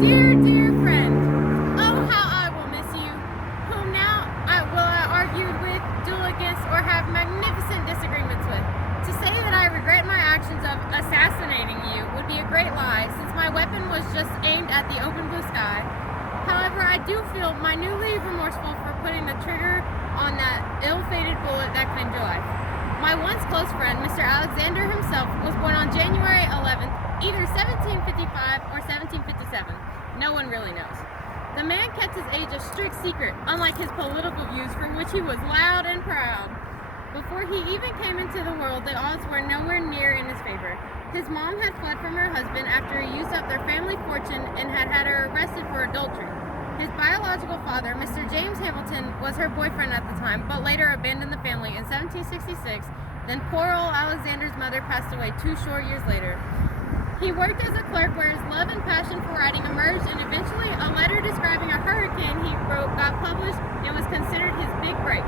Dear, dear friend, oh how I will miss you, whom now I argued with, duel against, or have magnificent disagreements with. To say that I regret my actions of assassinating you would be a great lie, since my weapon was just aimed at the open blue sky. However, I do feel minutely remorseful for putting the trigger on that ill-fated bullet that claimed your life. My once close friend, Mr. Alexander himself, was born on January 11th, either 1755 or 1757. No one really knows. The man kept his age a strict secret, unlike his political views, for which he was loud and proud. Before he even came into the world, the odds were nowhere near in his favor. His mom had fled from her husband after he used up their family fortune and had her arrested for adultery. His biological father, Mr. James Hamilton, was her boyfriend at the time, but later abandoned the family in 1766. Then poor old Alexander's mother passed away 2 short years later. He worked as a clerk where his love and passion for writing emerged, and eventually a letter describing a hurricane he wrote got published and was considered his big break.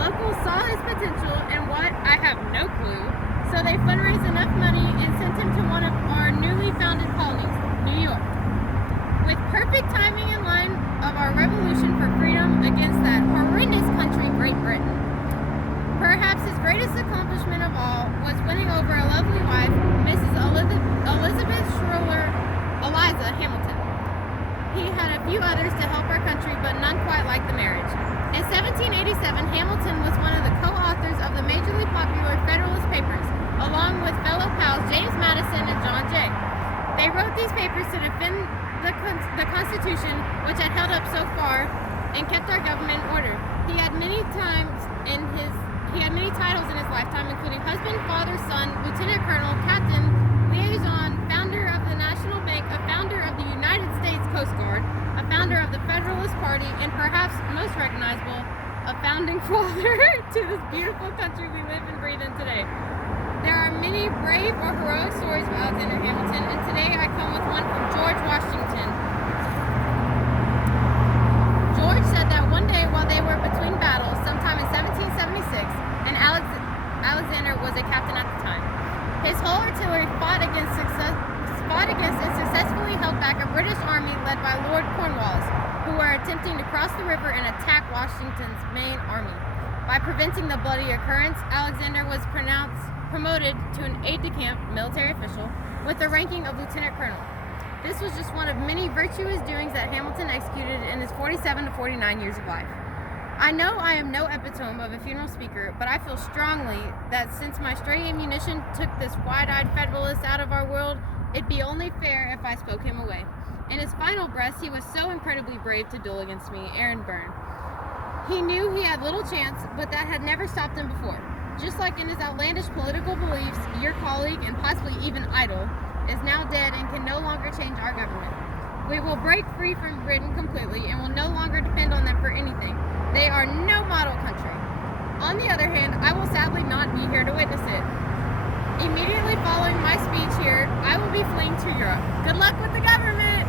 Locals saw his potential and what, I have no clue, so they fundraised enough money and sent him to one of our newly founded colonies, New York. With perfect timing in line of our revolution for freedom against that horrendous country, Great Britain. Perhaps his greatest accomplishment of all was winning over a lovely wife, Mrs. Elizabeth Schroeder Eliza Hamilton. He had a few others to help our country, but none quite like the marriage. In 1787, Hamilton was one of the co-authors of the majorly popular Federalist Papers, along with fellow pals James Madison and John Jay. They wrote these papers to defend the Constitution, which had held up so far and kept our government in order. He had many titles in his lifetime, including husband, father, son, lieutenant colonel, captain, liaison, founder of the National Bank, a founder of the United States Coast Guard, a founder of the Federalist Party, and perhaps most recognizable, a founding father to this beautiful country we live and breathe in today. There are many brave or heroic stories of Alexander Hamilton, and today I come with one from George Washington. George said that one day while they were between battles, sometime in 1776, and Alexander was a captain at the time, his whole artillery fought against and successfully held back a British army led by Lord Cornwallis, who were attempting to cross the river and attack Washington's main army. By preventing the bloody occurrence, Alexander was promoted to an aide-de-camp military official with the ranking of lieutenant colonel. This was just one of many virtuous doings that Hamilton executed in his 47 to 49 years of life. I know I am no epitome of a funeral speaker, but I feel strongly that since my stray ammunition took this wide-eyed Federalist out of our world, it'd be only fair if I spoke him away. In his final breaths, he was so incredibly brave to duel against me, Aaron Burr. He knew he had little chance, but that had never stopped him before. Just like in his outlandish political beliefs, your colleague, and possibly even idol, is now dead and can no longer change our government. We will break free from Britain completely and will no longer depend on them for anything. They are no model country. On the other hand, I will sadly not be here to witness it. Immediately following my speech here, I will be fleeing to Europe. Good luck with the government!